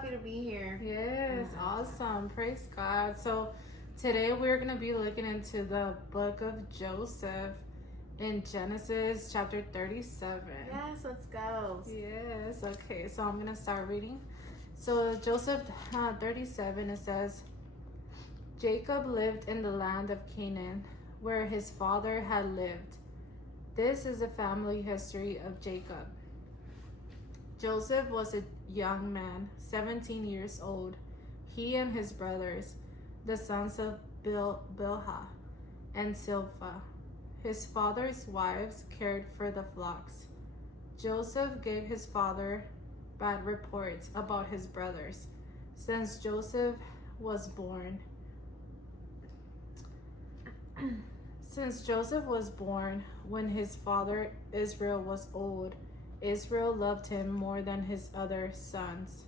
happy to be here. Yes, awesome. Praise God. So today we're going to be looking into the book of Joseph in Genesis chapter 37. Yes, let's go. Yes, okay. So I'm going to start reading. So Joseph 37, it says, Jacob lived in the land of Canaan, where his father had lived. This is the family history of Jacob. Joseph was a young man, 17 years old. He and his brothers, the sons of Bilhah and Zilpah, his father's wives, cared for the flocks. Joseph gave his father bad reports about his brothers, since Joseph was born. Since Joseph was born when his father Israel was old, Israel loved him more than his other sons.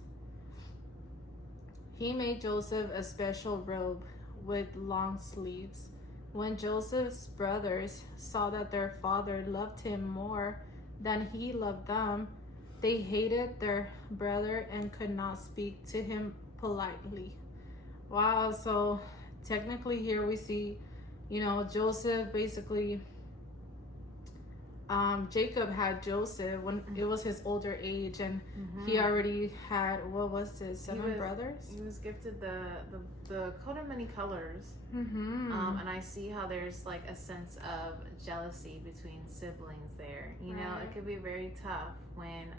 He made Joseph a special robe with long sleeves. When Joseph's brothers saw that their father loved him more than he loved them, they hated their brother and could not speak to him politely. Wow, so technically here we see, Joseph basically, Jacob had Joseph when it was his older age, and he already had, seven brothers? He was gifted the coat of many colors. And I see how there's like a sense of jealousy between siblings there. It could be very tough when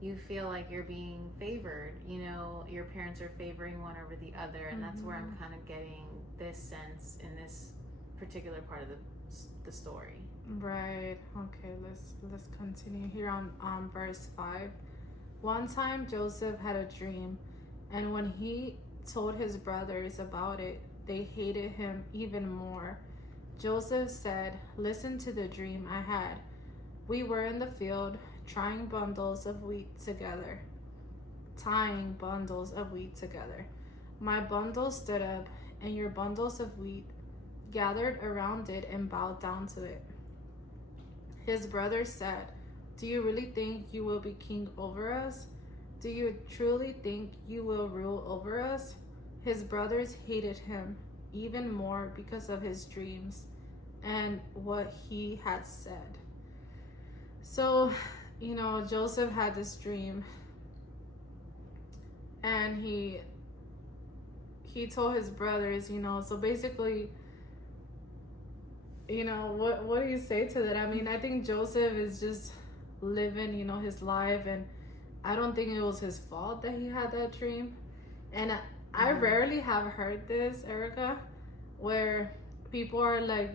you feel like you're being favored. Your parents are favoring one over the other, and that's where I'm kind of getting this sense in this particular part of the story. Right. Okay, let's continue here on verse 5. One time Joseph had a dream, and when he told his brothers about it, they hated him even more. Joseph said, "Listen to the dream I had. We were in the field tying bundles of wheat together. My bundle stood up, and your bundles of wheat gathered around it and bowed down to it." His brothers said, "Do you really think you will be king over us? Do you truly think you will rule over us?" His brothers hated him even more because of his dreams and what he had said. So, Joseph had this dream, and he told his brothers, so basically, what do you say to that? I mean, I think Joseph is just living, his life, and I don't think it was his fault that he had that dream. And I rarely have heard this, Erica, where people are like,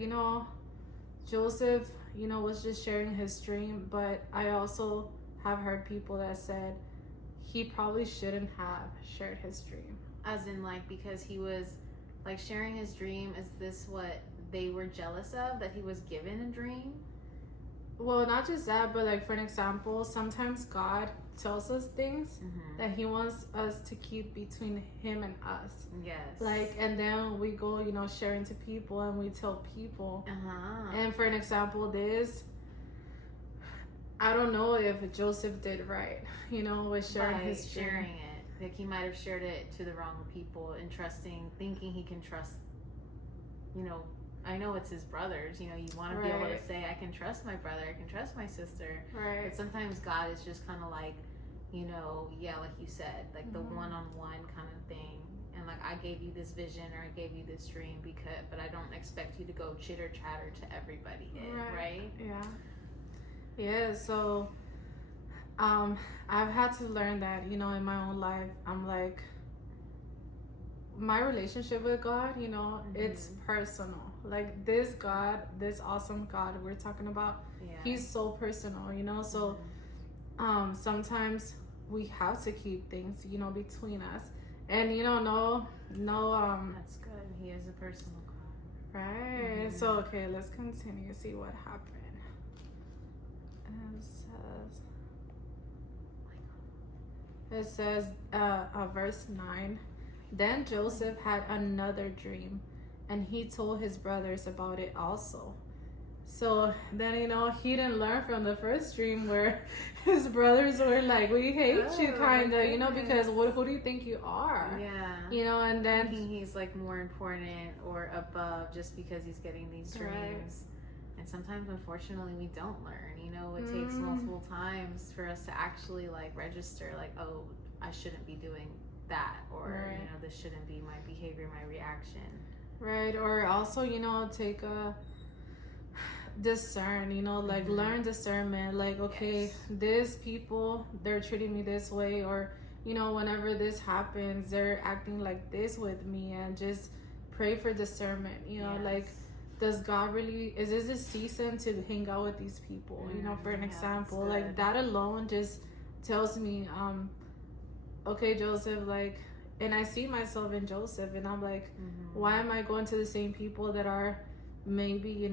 Joseph, was just sharing his dream, but I also have heard people that said he probably shouldn't have shared his dream. As in, like, because he was, like, sharing his dream, is this what they were jealous of, that he was given a dream? Well, not just that, but like, for an example, sometimes God tells us things that he wants us to keep between him and us. Yes. Like, and then we go, sharing to people, and we tell people. And for an example, I don't know if Joseph did right, with sharing his dream. Sharing it. Like, he might have shared it to the wrong people, thinking he can trust, I know it's his brothers, you want to be able to say, I can trust my brother, I can trust my sister. Right. But sometimes God is just kind of like, like you said, like the one-on-one kind of thing. And like, I gave you this vision, or I gave you this dream, but I don't expect you to go chitter-chatter to everybody, right? Yeah, so I've had to learn that, in my own life. I'm like, my relationship with God, it's personal. Like, this God, this awesome God we're talking about, he's so personal, so sometimes we have to keep things, between us. And no that's good. He is a personal God. Right. So okay, let's continue, see what happened. It says verse 9. Then Joseph had another dream, and he told his brothers about it also. So then, he didn't learn from the first dream where his brothers were like, we hate you, kind of, because who do you think you are? Yeah. And then thinking he's like more important or above just because he's getting these dreams. Right. And sometimes, unfortunately, we don't learn. It takes multiple times for us to actually like register, like, oh, I shouldn't be doing that, or this shouldn't be my behavior, my reaction. Right. Or also, take a discern, learn discernment, like, okay, these people, they're treating me this way, or whenever this happens, they're acting like this with me, and just pray for discernment. Like, does God really, is this a season to hang out with these people? For an example, like that alone just tells me, okay, Joseph, like, and I see myself in Joseph, and I'm like, why am I going to the same people that are maybe,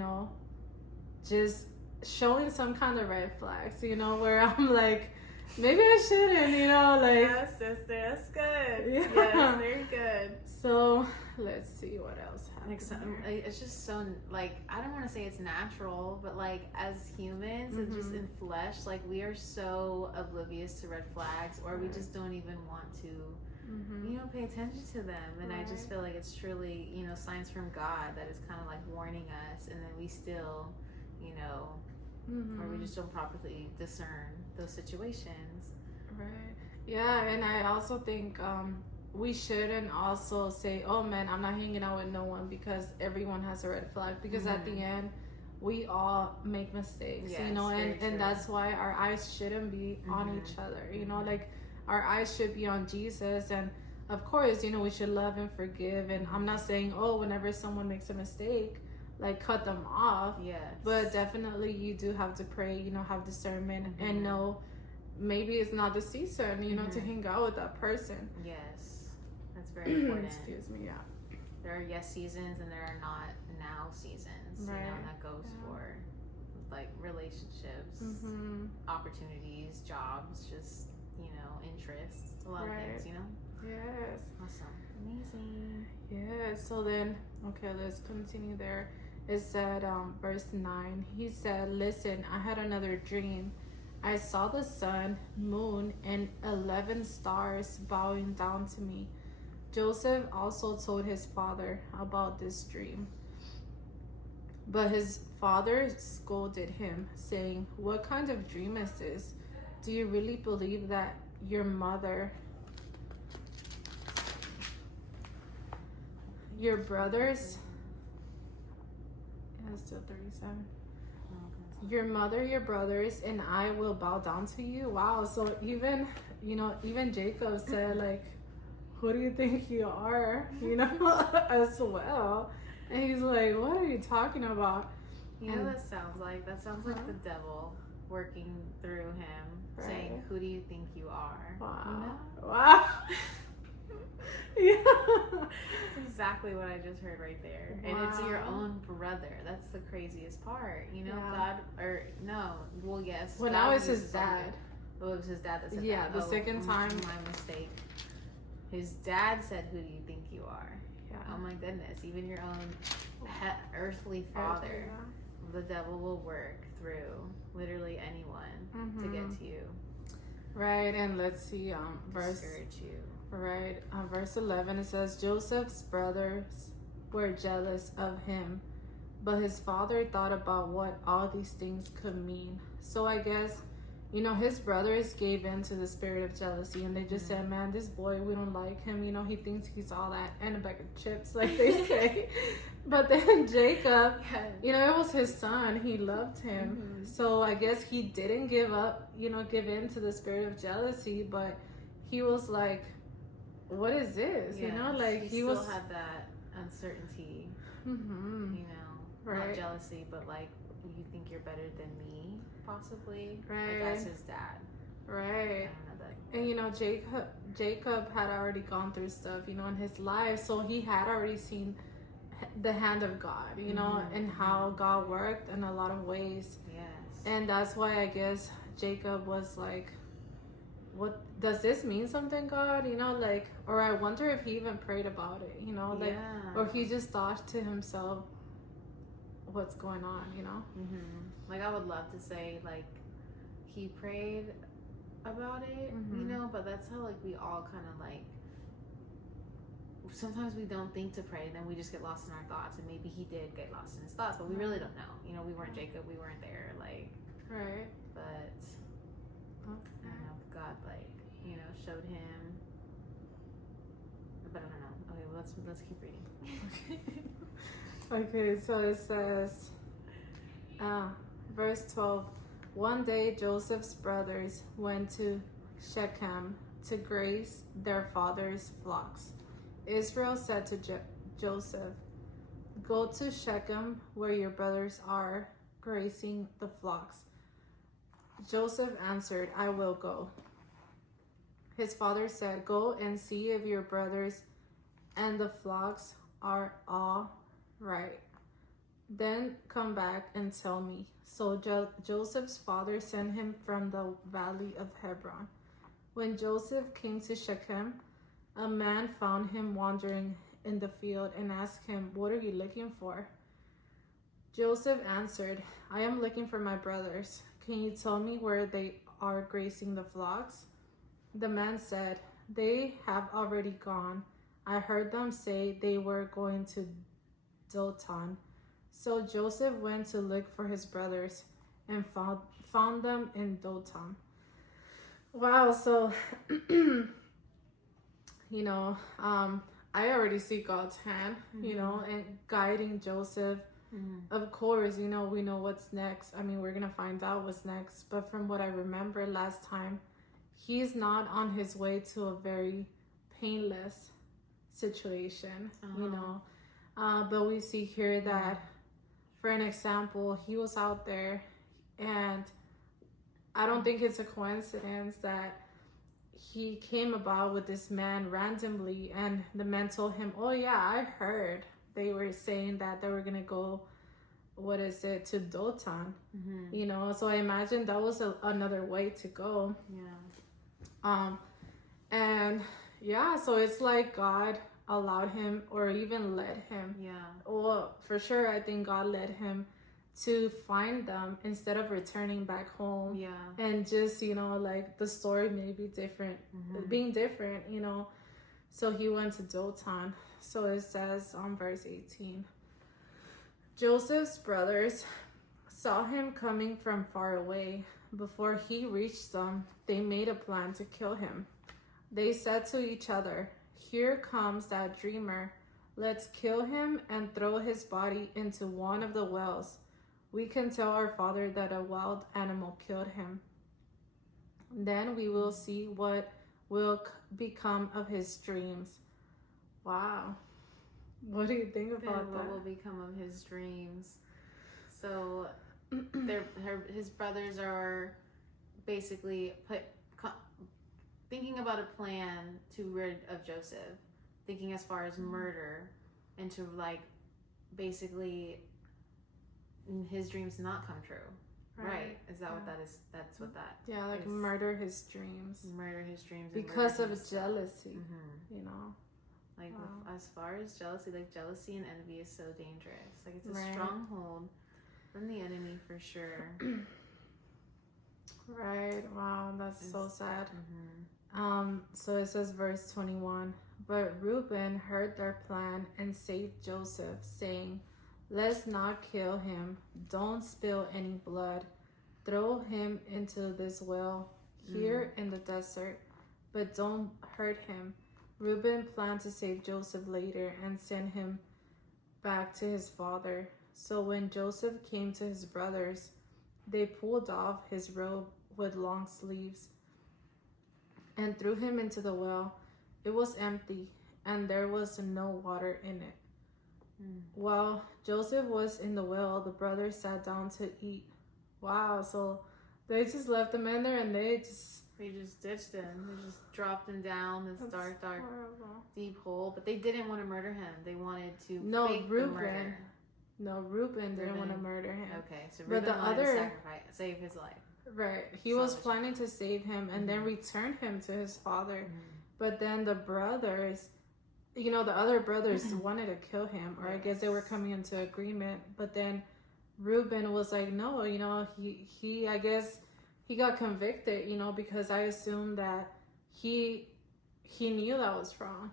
just showing some kind of red flags, where I'm like, maybe I shouldn't, like. Yes, sister, that's good. Yeah. Yes, very good. So let's see what else happens. It's just so, like, I don't want to say it's natural, but like as humans and just in flesh, like we are so oblivious to red flags, or we just don't even want to pay attention to them. And I just feel like it's truly, signs from God that is kind of like warning us, and then we still, or we just don't properly discern those situations. Right. Yeah, and I also think we shouldn't also say, oh man, I'm not hanging out with no one because everyone has a red flag, because at the end we all make mistakes, and that's why our eyes shouldn't be on each other, like our eyes should be on Jesus. And of course, we should love and forgive, and I'm not saying, oh, whenever someone makes a mistake, like cut them off. Yes. But definitely you do have to pray, have discernment, and know maybe it's not the season, to hang out with that person. Yes. That's very important. Excuse me, yeah. There are yes seasons and there are not now seasons. Right. And that goes for like relationships, opportunities, jobs, just, interests, a lot of things, Yes. Awesome. Amazing. Yeah, so then, okay, let's continue there. It said, verse 9, he said, listen, I had another dream. I saw the sun, moon, and 11 stars bowing down to me. Joseph also told his father about this dream. But his father scolded him, saying, what kind of dream is this? Do you really believe that your mother, your brothers, yeah, still 37. Your mother, your brothers, and I will bow down to you. Wow. So even Jacob said, like, who do you think you are? As well. And he's like, what are you talking about? That sounds like? That sounds like the devil working through him, saying, who do you think you are? Wow. Wow. Yeah. That's exactly what I just heard right there. Wow. And it's your own brother. That's the craziest part. God, or no, well, yes. Well, now it's his dad. Oh, it was his dad that said that. Yeah, the second time. My mistake. His dad said, who do you think you are? Yeah. Oh my goodness. Even your own earthly father. The devil will work through literally anyone to get to you. Right, and let's see, verse. Discourage you. Right, verse 11, it says, Joseph's brothers were jealous of him, but his father thought about what all these things could mean. So I guess, his brothers gave in to the spirit of jealousy, and they just said, man, this boy, we don't like him. He thinks he's all that and a bag of chips, like they say. But then Jacob, it was his son. He loved him. So I guess he didn't give in to the spirit of jealousy, but he was like, what is this? Yes, like he still had that uncertainty, not jealousy, but like, you think you're better than me, possibly. Like, that's his dad. Right. And Jacob had already gone through stuff, in his life, so he had already seen the hand of God, and how God worked in a lot of ways. Yes. And that's why I guess Jacob was like, what does this mean, something, God? Or I wonder if he even prayed about it, or he just thought to himself, what's going on, you know? Like, I would love to say, like, he prayed about it, you know, but that's how, like, we all kind of, like, sometimes we don't think to pray, and then we just get lost in our thoughts, and maybe he did get lost in his thoughts, but we really don't know. You know, we weren't Jacob, we weren't there, like, right. But I don't know if God, like, you know, showed him. But I don't know. Okay, well, let's keep reading. Okay, so it says, verse 12. One day Joseph's brothers went to Shechem to graze their father's flocks. Israel said to Joseph, "Go to Shechem, where your brothers are grazing the flocks." Joseph answered, "I will go." His father said, "Go and see if your brothers and the flocks are all right. Then come back and tell me." So Joseph's father sent him from the valley of Hebron. When Joseph came to Shechem, a man found him wandering in the field and asked him, "What are you looking for?" Joseph answered, "I am looking for my brothers. Can you tell me where they are grazing the flocks?" The man said, "They have already gone. I heard them say they were going to Dothan." So Joseph went to look for his brothers and found them in Dothan. Wow, so you know, I already see God's hand, you know, and guiding Joseph. Of course, you know, we know what's next. I mean, we're going to find out what's next. But from what I remember last time, he's not on his way to a very painless situation, you know. But we see here that, for an example, he was out there, and I don't think it's a coincidence that he came about with this man randomly, and the man told him, "Oh yeah, I heard they were saying that they were gonna go, what is it, to Dothan." You know, so I imagine that was another way to go. And yeah, so it's like God allowed him, or even led him. Well, for sure, I think God led him to find them instead of returning back home. And just, you know, like, the story may be different, being different, you know. So he went to Dothan. So it says on verse 18, Joseph's brothers saw him coming from far away. Before he reached them, they made a plan to kill him. They said to each other, "Here comes that dreamer. Let's kill him and throw his body into one of the wells. We can tell our father that a wild animal killed him. Then we will see what will become of his dreams." Wow. What do you think about that? What will become of his dreams? So his brothers are basically thinking about a plan to rid of Joseph, thinking as far as murder, and to, like, basically his dreams not come true. Right? Is that what that is? That's what that is. Murder his dreams. Murder his dreams because of jealousy. You know, like, as far as jealousy, like, jealousy and envy is so dangerous. Like, it's a stronghold from the enemy for sure. Right. Wow, that's so sad. So it says, verse 21, but Reuben heard their plan and saved Joseph, saying, "Let's not kill him. Don't spill any blood. Throw him into this well here in the desert, but don't hurt him." Reuben planned to save Joseph later and send him back to his father. So when Joseph came to his brothers, they pulled off his robe with long sleeves and threw him into the well. It was empty, and there was no water in it. While Joseph was in the well, the brothers sat down to eat. Wow, so they just left him in there, and they just ditched him. They just dropped him down this dark, horrible. Deep hole. But they didn't want to murder him. They wanted to fake Reuben. the murder. No, Reuben didn't want to murder him. Okay, so Reuben wanted to save his life. Right. He was planning to save him and then return him to his father. But then the brothers, you know, the other brothers wanted to kill him, or I guess they were coming into agreement. But then Reuben was like, no, he I guess he got convicted, because I assumed that he knew that was wrong,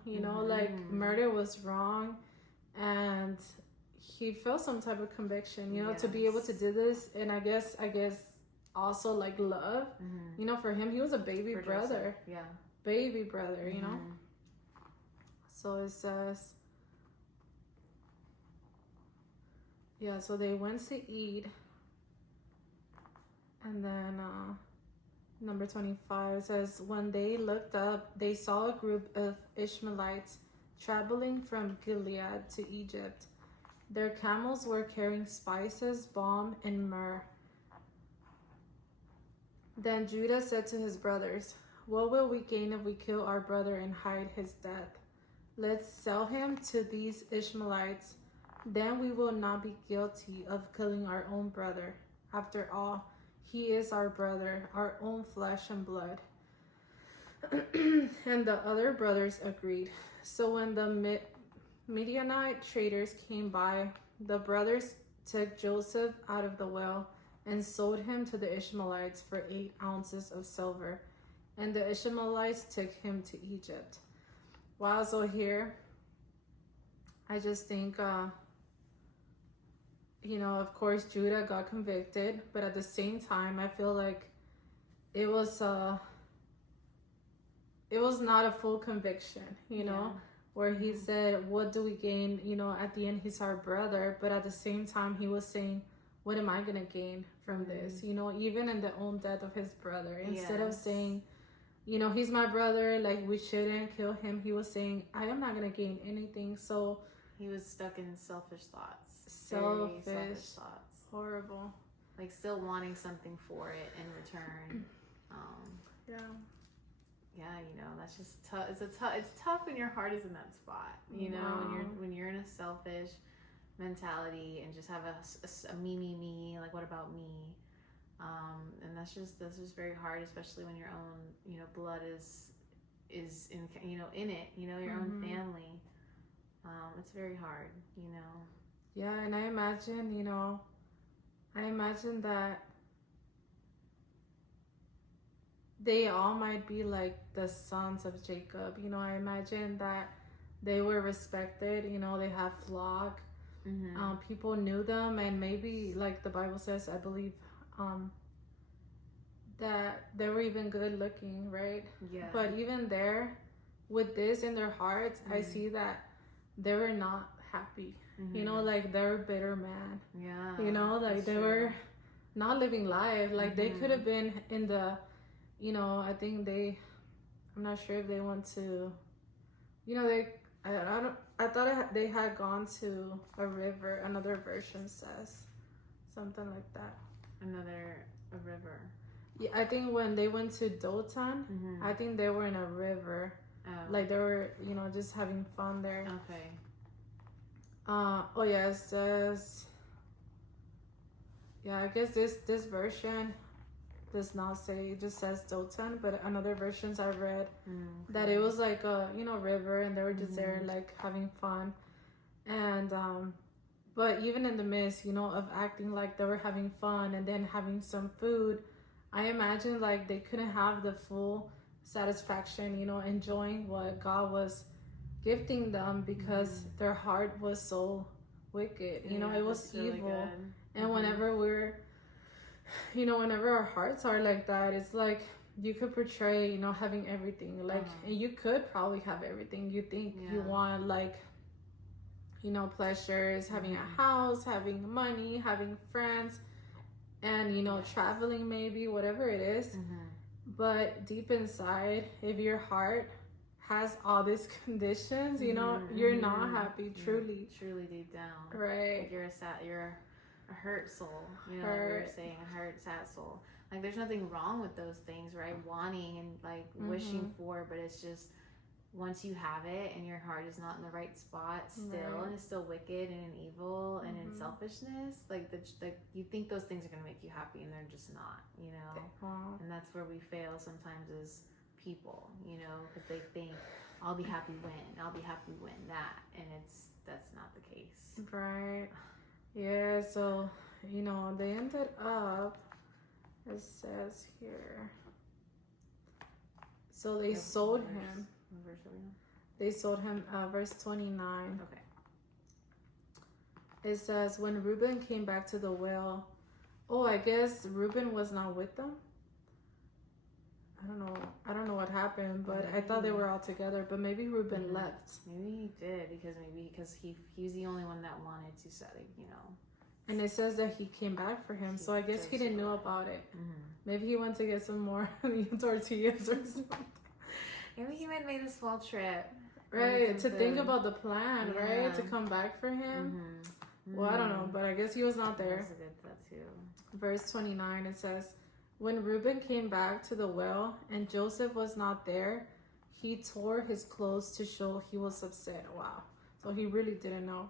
like murder was wrong, and he felt some type of conviction, to be able to do this. And I guess also like love, for him, he was a baby brother. Yeah. Baby brother, So it says, yeah, so they went to eat. And then number 25 says, when they looked up, they saw a group of Ishmaelites traveling from Gilead to Egypt. Their camels were carrying spices, balm, and myrrh. Then Judah said to his brothers, what will we gain if we kill our brother and hide his death? Let's sell him to these Ishmaelites. Then we will not be guilty of killing our own brother. After all, he is our brother, our own flesh and blood. And the other brothers agreed. So when the Midianite traders came by, the brothers took Joseph out of the well and sold him to the Ishmaelites for 8 ounces of silver. And the Ishmaelites took him to Egypt. Wow, so here, I just think, of course, Judah got convicted, but at the same time, I feel like it was not a full conviction, where he said, what do we gain? At the end, he's our brother, but at the same time, he was saying, what am I going to gain from this? Even in the own death of his brother, instead of saying, he's my brother, like we shouldn't kill him, he was saying, I am not going to gain anything. So he was stuck in selfish thoughts. Selfish thoughts. Horrible. Like still wanting something for it in return. Yeah, that's just tough. It's tough when your heart is in that spot. When you're in a selfish mentality and just have a me, like what about me? And that's just very hard, especially when your own blood is in in it, your own family. It's very hard, Yeah, and I imagine that they all might be like the sons of Jacob. I imagine that they were respected. They have flock. People knew them, and maybe like the Bible says, I believe, that they were even good looking, right? Yeah. But even there, with this in their hearts, I see that they were not happy. Like they're bitter man. Yeah. Like they were not living life. Like they could have been in the, I think I'm not sure if they went to, I thought they had gone to a river. Another version says something like that. A river. Yeah, I think when they went to Dothan, I think they were in a river. Oh. Like they were, just having fun there. Okay. Oh yeah, it says. Yeah, I guess this version does not say. It just says Dothan, but another versions I read that it was like a river, and they were just there like having fun, and but even in the midst of acting like they were having fun and then having some food, I imagine like they couldn't have the full satisfaction, enjoying what God was gifting them because their heart was so wicked. It was evil. Really and whenever whenever our hearts are like that, it's like you could portray, having everything. Like, and you could probably have everything you think you want, like, pleasures, having a house, having money, having friends, and, traveling maybe, whatever it is. But deep inside, if your heart has all these conditions, you're not happy, truly. Truly deep down. Right. Like you're a hurt soul, like we were saying, a hurt, sad soul. Like there's nothing wrong with those things, right? Wanting and like wishing for, but it's just once you have it and your heart is not in the right spot still, and it's still wicked and in evil and in selfishness, like you think those things are going to make you happy and they're just not, and that's where we fail sometimes as people, because they think I'll be happy when that, and that's not the case. Right. Yeah, so you know, they ended up, it says here, so they sold him. They sold him, verse 29. Okay. It says, when Reuben came back to the well, oh, I guess Reuben was not with them. I don't know what happened, but I thought they were all together. But maybe Reuben left. Maybe he did because he was the only one that wanted to study, you know. And it says that he came back for him, so I guess he didn't know about it. Maybe he went to get some more tortillas or something. Maybe he might make a small trip. Right, to think about the plan, right? To come back for him. Well, I don't know, but I guess he was not there. That's a good thought too. Verse 29, it says, when Reuben came back to the well and Joseph was not there, he tore his clothes to show he was upset. Wow. So he really didn't know.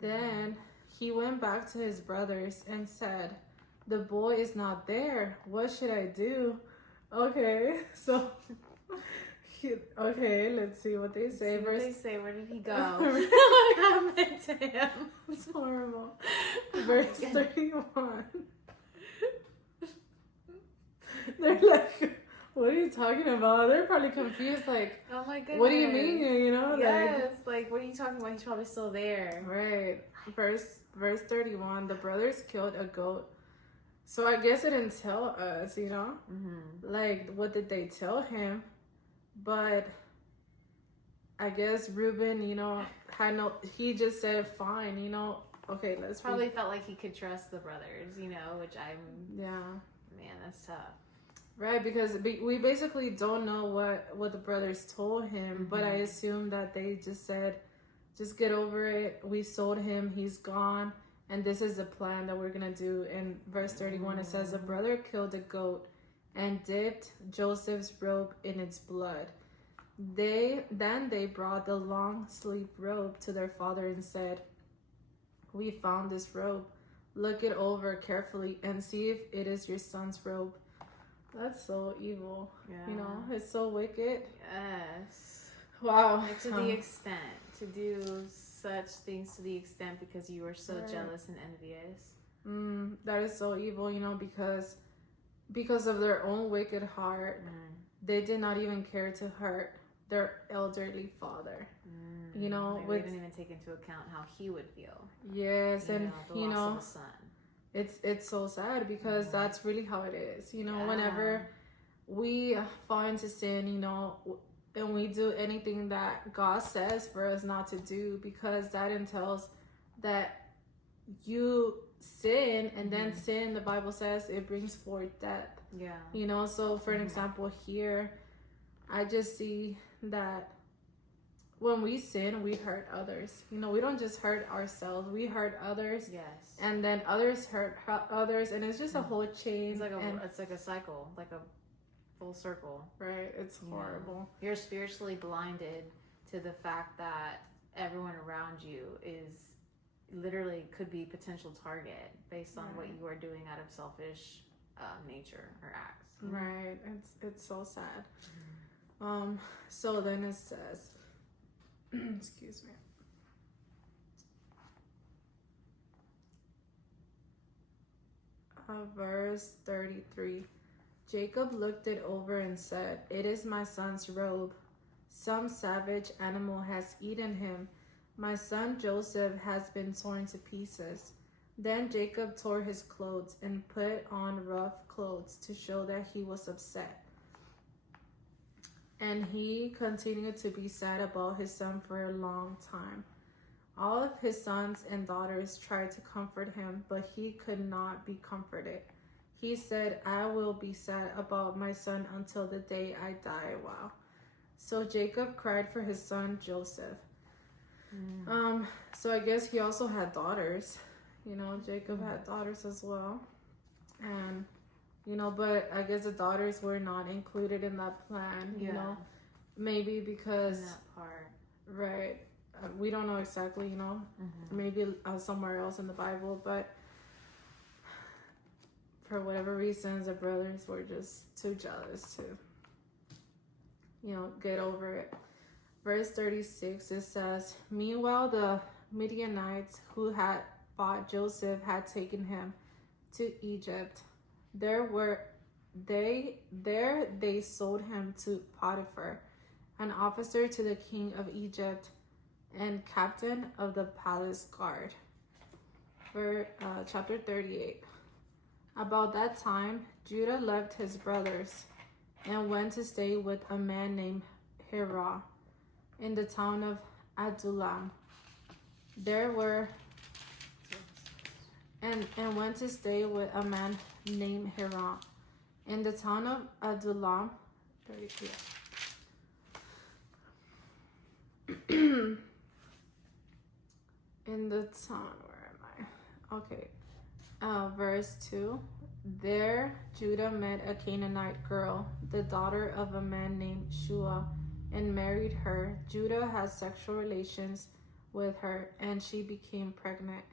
Then he went back to his brothers and said, the boy is not there. What should I do? Okay, so... okay, let's see what they say. What they say? Where did he go? What happened to him? It's horrible. Verse 31. They're like, what are you talking about? They're probably confused, like, oh my goodness. What do you mean? You know? Yes, like what are you talking about? He's probably still there. Right. Verse 31, the brothers killed a goat. So I guess it didn't tell us, you know? Like, what did they tell him? But I guess Reuben, you know, he just said, fine, you know, okay, let's probably felt like he could trust the brothers, you know, which man, that's tough. Right, because we basically don't know what the brothers told him, but I assume that they just said, just get over it. We sold him, he's gone, and this is the plan that we're going to do. In verse 31, it says, a brother killed a goat and dipped Joseph's robe in its blood. Then they brought the long sleeve robe to their father and said, we found this robe. Look it over carefully and see if it is your son's robe. That's so evil. Yeah. You know, it's so wicked. Yes. Wow. Like to the extent, to do such things to the extent because you were so jealous and envious. That is so evil, you know, because of their own wicked heart, they did not even care to hurt their elderly father. You know, they didn't even take into account how he would feel. Yes, and the loss of a son. It's so sad because that's really how it is. You know, whenever we fall into sin, you know, and we do anything that God says for us not to do, because that entails that you sin, and then sin, the Bible says, it brings forth death. Yeah. You know, so for an example here, I just see that when we sin, we hurt others. You know, we don't just hurt ourselves, we hurt others. Yes. And then others hurt others, and it's just a whole chain. It's like a cycle, like a full circle. Right. It's horrible. You're spiritually blinded to the fact that everyone around you is literally could be potential target based on what you are doing out of selfish nature or acts. Right. It's so sad. So then it says, excuse me. Verse 33. Jacob looked it over and said, it is my son's robe. Some savage animal has eaten him. My son Joseph has been torn to pieces. Then Jacob tore his clothes and put on rough clothes to show that he was upset. And he continued to be sad about his son for a long time. All of his sons and daughters tried to comfort him, but he could not be comforted. He said, I will be sad about my son until the day I die. Wow. So Jacob cried for his son Joseph. So I guess he also had daughters. You know, Jacob had daughters as well. And, you know, but I guess the daughters were not included in that plan, you know. Maybe because... in that part. Right. We don't know exactly, you know. Maybe somewhere else in the Bible, but for whatever reasons, the brothers were just too jealous to, you know, get over it. Verse 36, it says, meanwhile, the Midianites who had bought Joseph had taken him to Egypt. There they sold him to Potiphar, an officer to the king of Egypt and captain of the palace guard. Chapter 38. About that time, Judah left his brothers and went to stay with a man named Hirah in the town of Adullam. And went to stay with a man named Hirah in the town of Adullam. In the town, where am I? Okay. Verse 2. There Judah met a Canaanite girl, the daughter of a man named Shua, and married her. Judah had sexual relations with her, and she became pregnant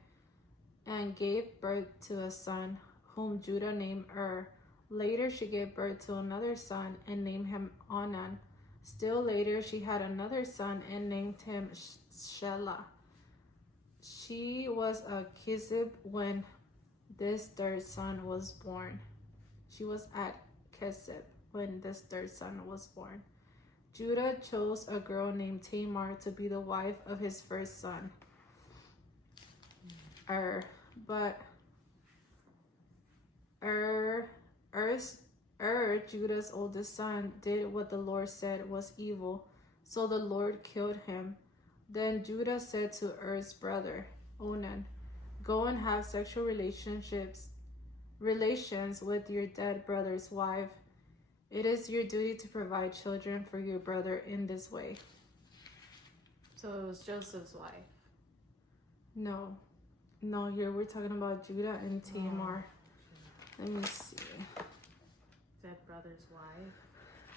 and gave birth to a son, whom Judah named Later she gave birth to another son and named him Onan. Still later she had another son and named him Shelah. She was a Kesib when this third son was born. She was at Kesib when this third son was born. Judah chose a girl named Tamar to be the wife of his first son, but Judah's oldest son, did what the Lord said was evil, so the Lord killed him. Then Judah said to Er's brother, Onan, go and have sexual relations with your dead brother's wife. It is your duty to provide children for your brother in this way. So it was Joseph's wife. No, here we're talking about Judah and Tamar. Let me see. Dead brother's wife.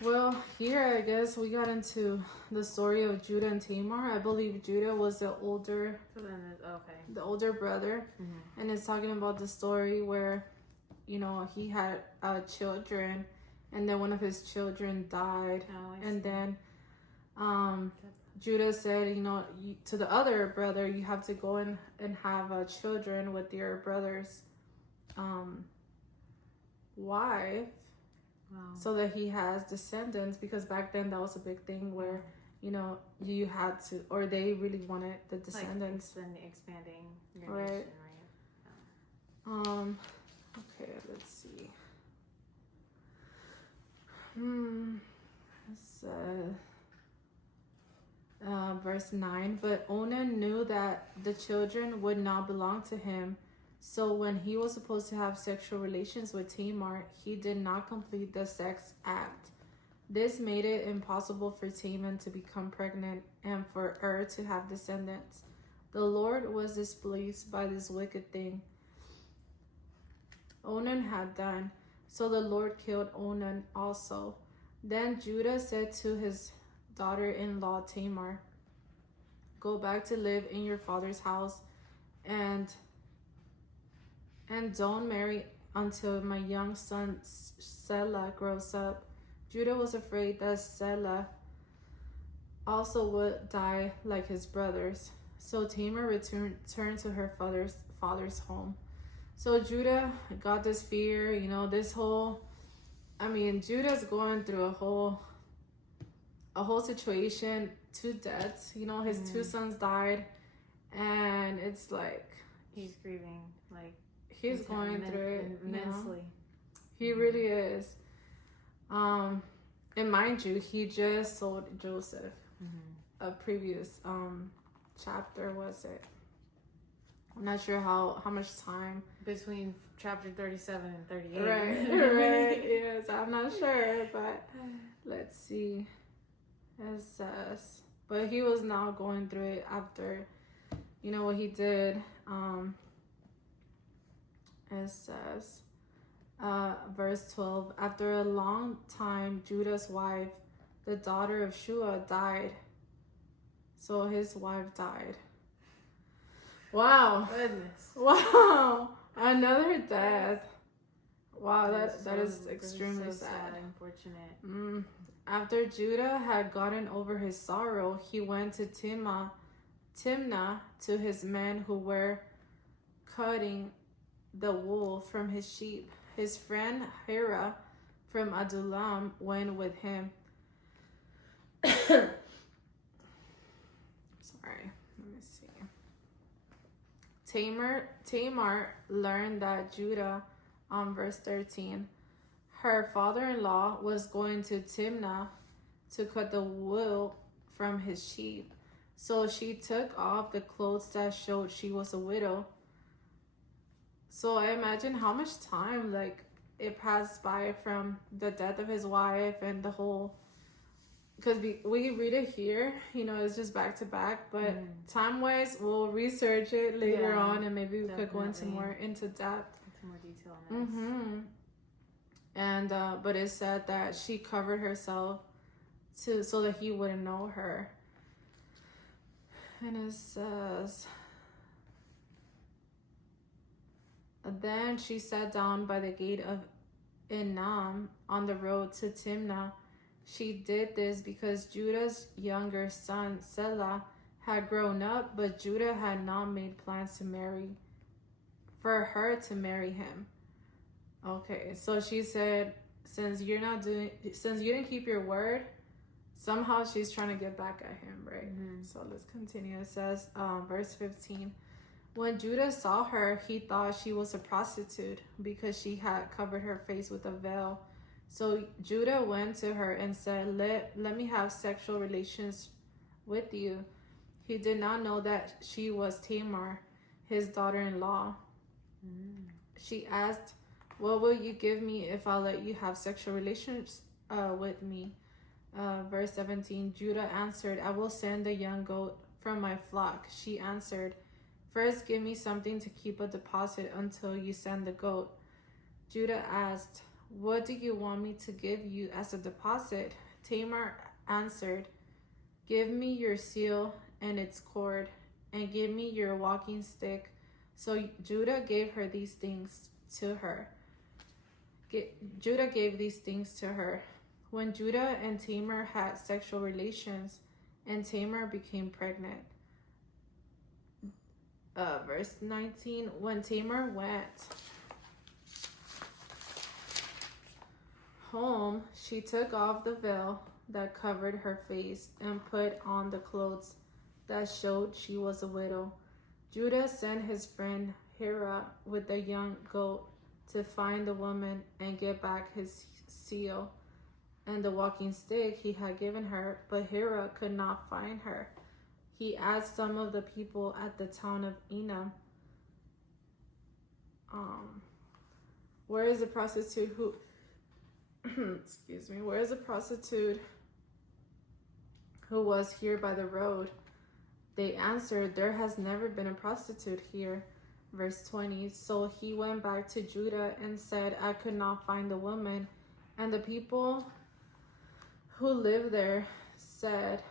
Well, here I guess we got into the story of Judah and Tamar. I believe Judah was the older brother, and it's talking about the story where, he had children, and then one of his children died, and then Judah said, to the other brother, you have to go and have children with your brother's wife. Wow. So that he has descendants, because back then that was a big thing where, you had to, or they really wanted the descendants. Like expanding your nation, right? Okay, let's see. Verse 9. But Onan knew that the children would not belong to him. So when he was supposed to have sexual relations with Tamar, he did not complete the sex act. This made it impossible for Tamar to become pregnant and for to have descendants. The Lord was displeased by this wicked thing Onan had done. So the Lord killed Onan also. Then Judah said to his daughter-in-law Tamar, go back to live in your father's house and don't marry until my young son Selah grows up. Judah was afraid that Selah also would die like his brothers. So Tamar returned to her father's home. So Judah got this fear, Judah's going through a whole situation, 2 deaths. His 2 sons died, and it's like he's grieving, like he's going through it immensely. He really is. And mind you, he just sold Joseph. A previous chapter, was it? I'm not sure how much time between chapter 37 and 38. Right. Yes, I'm not sure, but let's see. It says, but he was now going through it after, what he did. It says, verse 12, after a long time, Judah's wife, the daughter of Shua, died. So his wife died. Wow. Goodness. Wow. Another death. Wow, that is extremely sad. Unfortunate. After Judah had gotten over his sorrow, he went to Timnah to his men who were cutting the wool from his sheep. His friend Hira from Adullam went with him. Sorry, let me see. Tamar learned that Judah, verse 13, her father-in-law was going to Timnah to cut the wool from his sheep. So she took off the clothes that showed she was a widow. So I imagine how much time it passed by from the death of his wife and the whole, because we read it here, it's just back to back, but time wise we'll research it later on, and maybe we could go into more into depth, into more detail on this. And but it said that she covered herself so that he wouldn't know her. And it says, then she sat down by the gate of Enam on the road to Timnah. She did this because Judah's younger son, Selah, had grown up, but Judah had not made plans for her to marry him. Okay, so she said, since you didn't keep your word, somehow she's trying to get back at him, right? So let's continue. It says, verse 15, when Judah saw her, he thought she was a prostitute because she had covered her face with a veil. So Judah went to her and said, let me have sexual relations with you. He did not know that she was Tamar, his daughter-in-law. She asked, what will you give me if I let you have sexual relations with me? Verse 17, Judah answered, I will send the young goat from my flock. She answered, first give me something to keep a deposit until you send the goat. Judah asked, what do you want me to give you as a deposit? Tamar answered, give me your seal and its cord, and give me your walking stick. So Judah gave these things to her. When Judah and Tamar had sexual relations, and Tamar became pregnant. Verse 19, when Tamar went home, she took off the veil that covered her face and put on the clothes that showed she was a widow. Judah sent his friend Hira with the young goat to find the woman and get back his seal and the walking stick he had given her, but Hira could not find her. He asked some of the people at the town of Enam, where is the prostitute who where is the prostitute who was here by the road? They answered, there has never been a prostitute here. Verse 20, so he went back to Judah and said, I could not find the woman. And the people who lived there said,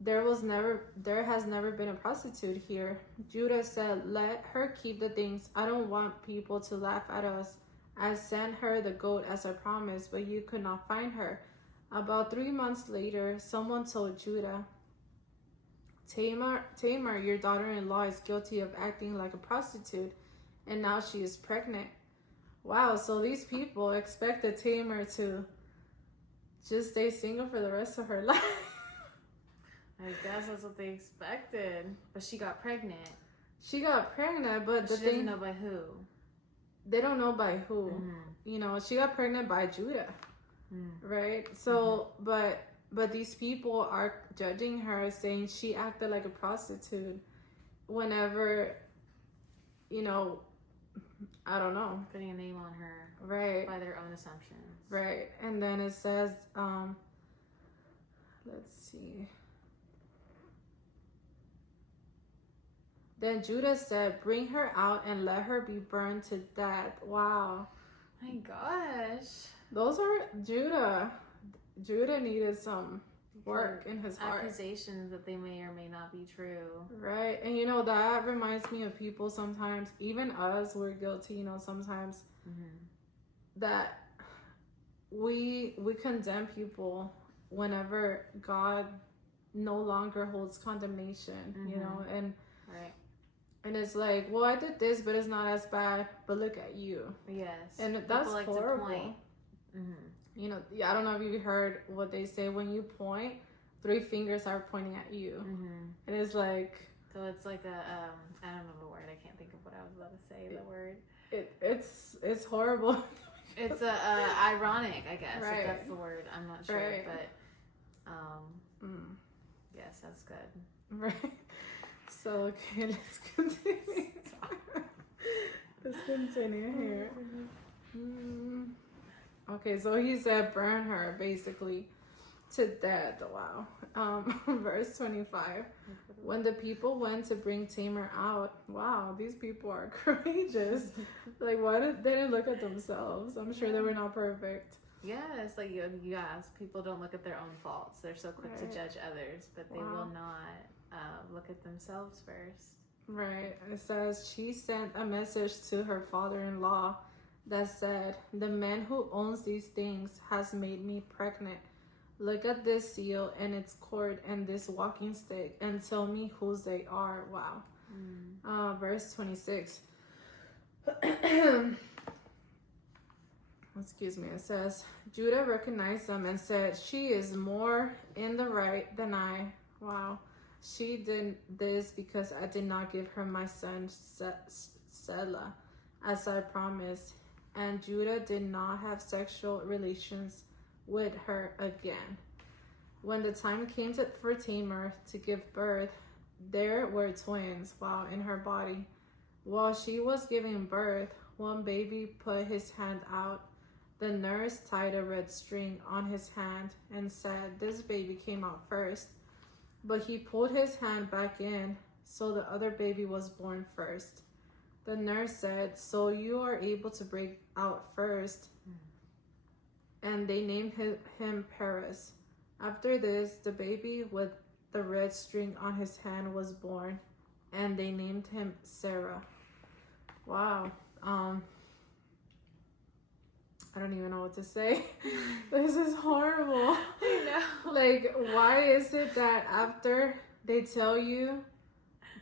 there has never been a prostitute here. Judah said, let her keep the things. I don't want people to laugh at us. I sent her the goat as I promised, but you could not find her. About 3 months later, someone told Judah, Tamar, your daughter-in-law, is guilty of acting like a prostitute, and now she is pregnant. Wow, so these people expected Tamar to just stay single for the rest of her life. I guess that's what they expected. But she got pregnant. She got pregnant, but she doesn't know by who. They don't know by who. She got pregnant by Judah. Right? So, but these people are judging her, saying she acted like a prostitute whenever, I don't know. Putting a name on her. Right. By their own assumptions. Right. And then it says, let's see. Then Judah said, bring her out and let her be burned to death. Wow. My gosh. Those are Judah. Judah needed some work in his heart. Accusations that they may or may not be true. Right. And that reminds me of people sometimes, even us, we're guilty, sometimes that we condemn people whenever God no longer holds condemnation, and right. And it's like, well, I did this, but it's not as bad. But look at you. Yes. And People that's like horrible. To point. You know, I don't know if you heard what they say when you point, 3 fingers are pointing at you. And it's like. So it's like a I don't know the word. I can't think of what I was about to say. The word. It's horrible. It's ironic, I guess. Right. If that's the word. I'm not sure, right. But yes, that's good. Right. So okay, let's continue. Let's continue here. Okay, so he said burn her basically to death. Wow. Verse 25. When the people went to bring Tamar out, wow, these people are courageous. Like, why did they didn't look at themselves? I'm sure they were not perfect. Yes, like yes, people don't look at their own faults. They're so quick to judge others, but they will not look at themselves first. Right. It says she sent a message to her father-in-law that said, "The man who owns these things has made me pregnant. Look at this seal and its cord and this walking stick and tell me whose they are." Wow. Verse 26. Excuse me. It says, Judah recognized them and said, "She is more in the right than I." Wow. She did this because I did not give her my son Selah as I promised. And Judah did not have sexual relations with her again. When the time came for Tamar to give birth, there were twins, in her body. While she was giving birth, one baby put his hand out. The nurse tied a red string on his hand and said, "This baby came out first." But he pulled his hand back in, so the other baby was born first. The nurse said, "So you are able to break out first." And they named him Perez. After this, the baby with the red string on his hand was born, and they named him Sarah. Wow. I don't even know what to say. This is horrible. I know. Like, why is it that after they tell you,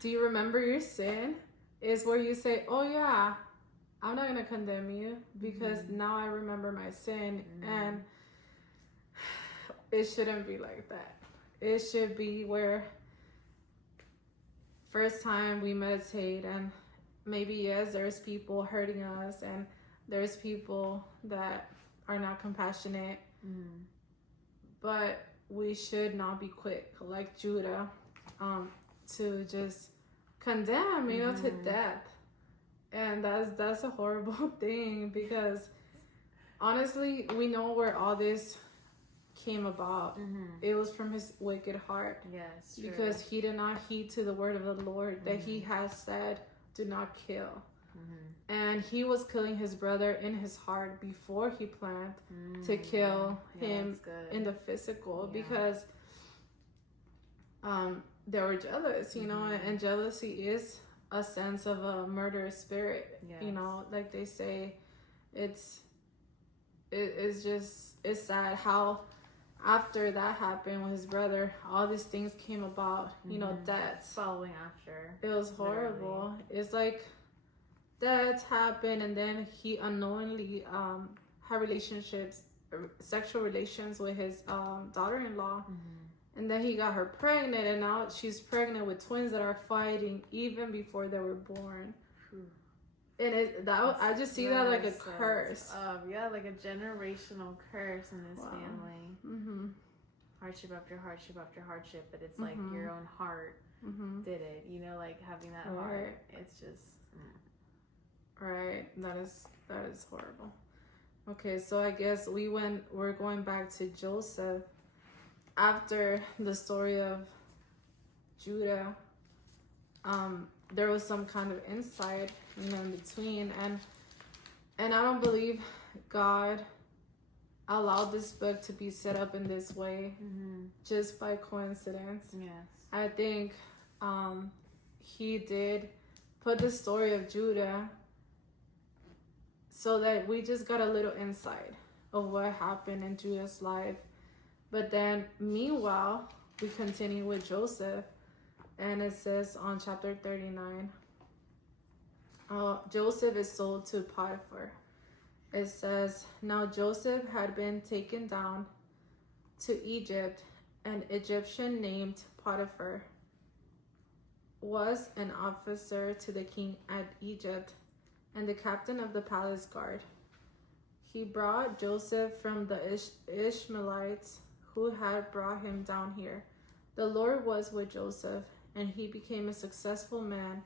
"Do you remember your sin?" is where you say, "Oh yeah, I'm not going to condemn you because now I remember my sin." And it shouldn't be like that. It should be where first time we meditate, and maybe, yes, there's people hurting us and there's people that are not compassionate, but we should not be quick like Judah to just condemn, to death. And that's a horrible thing, because honestly, we know where all this came about. It was from his wicked heart. Yes, true. Because he did not heed to the word of the Lord that he has said, "Do not kill." And he was killing his brother in his heart before he planned to kill him in the physical, because they were jealous, and jealousy is a sense of a murderous spirit. Like they say, it's sad how after that happened with his brother, all these things came about, deaths following after. It was horrible. Literally. It's like deaths happened, and then he unknowingly had sexual relations with his daughter-in-law. And then he got her pregnant, and now she's pregnant with twins that are fighting even before they were born. And I just see that like a curse. Like a generational curse in this family. Hardship after hardship after hardship, but it's like your own heart did it. Like having that heart. It's just right. That is horrible. Okay, so I guess we're going back to Joseph. After the story of Judah, there was some kind of insight, in between, and I don't believe God allowed this book to be set up in this way just by coincidence. Yes, I think he did put the story of Judah so that we just got a little insight of what happened in Judah's life. But then, meanwhile, we continue with Joseph, and it says on chapter 39, Joseph is sold to Potiphar. It says, now Joseph had been taken down to Egypt. An Egyptian named Potiphar was an officer to the king at Egypt and the captain of the palace guard. He brought Joseph from the Ishmaelites who had brought him down here. The Lord was with Joseph, and he became a successful man.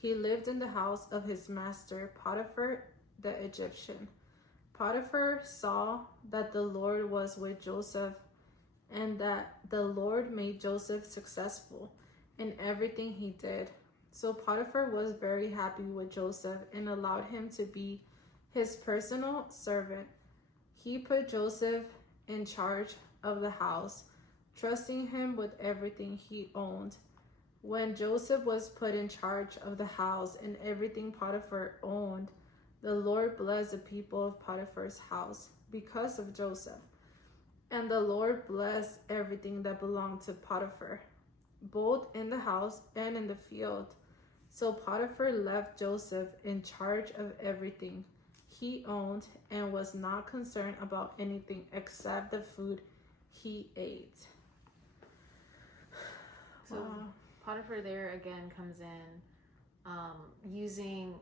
He lived in the house of his master, Potiphar the Egyptian. Potiphar saw that the Lord was with Joseph, and that the Lord made Joseph successful in everything he did. So Potiphar was very happy with Joseph and allowed him to be his personal servant. He put Joseph in charge of the house, trusting him with everything he owned. When Joseph was put in charge of the house and everything Potiphar owned, the Lord blessed the people of Potiphar's house because of Joseph. And the Lord blessed everything that belonged to Potiphar, both in the house and in the field. So Potiphar left Joseph in charge of everything he owned and was not concerned about anything except the food he ate. So Potiphar there again comes in, using,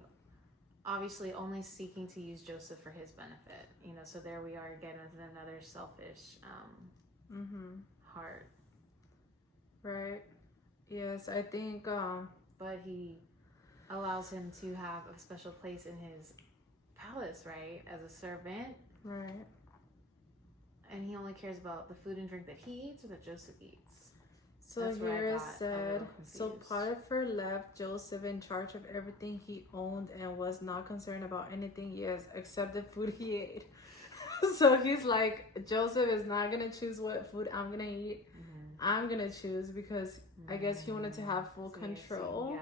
obviously only seeking to use Joseph for his benefit. So there we are again with another selfish heart. Right. Yes, I think. But he allows him to have a special place in his palace, right, as a servant. Right. And he only cares about the food and drink that he eats or that Joseph eats. So That's here it said, so Potiphar left Joseph in charge of everything he owned and was not concerned about anything except the food he ate. So he's like, Joseph is not going to choose what food I'm going to eat. I'm going to choose because I guess he wanted to have full control.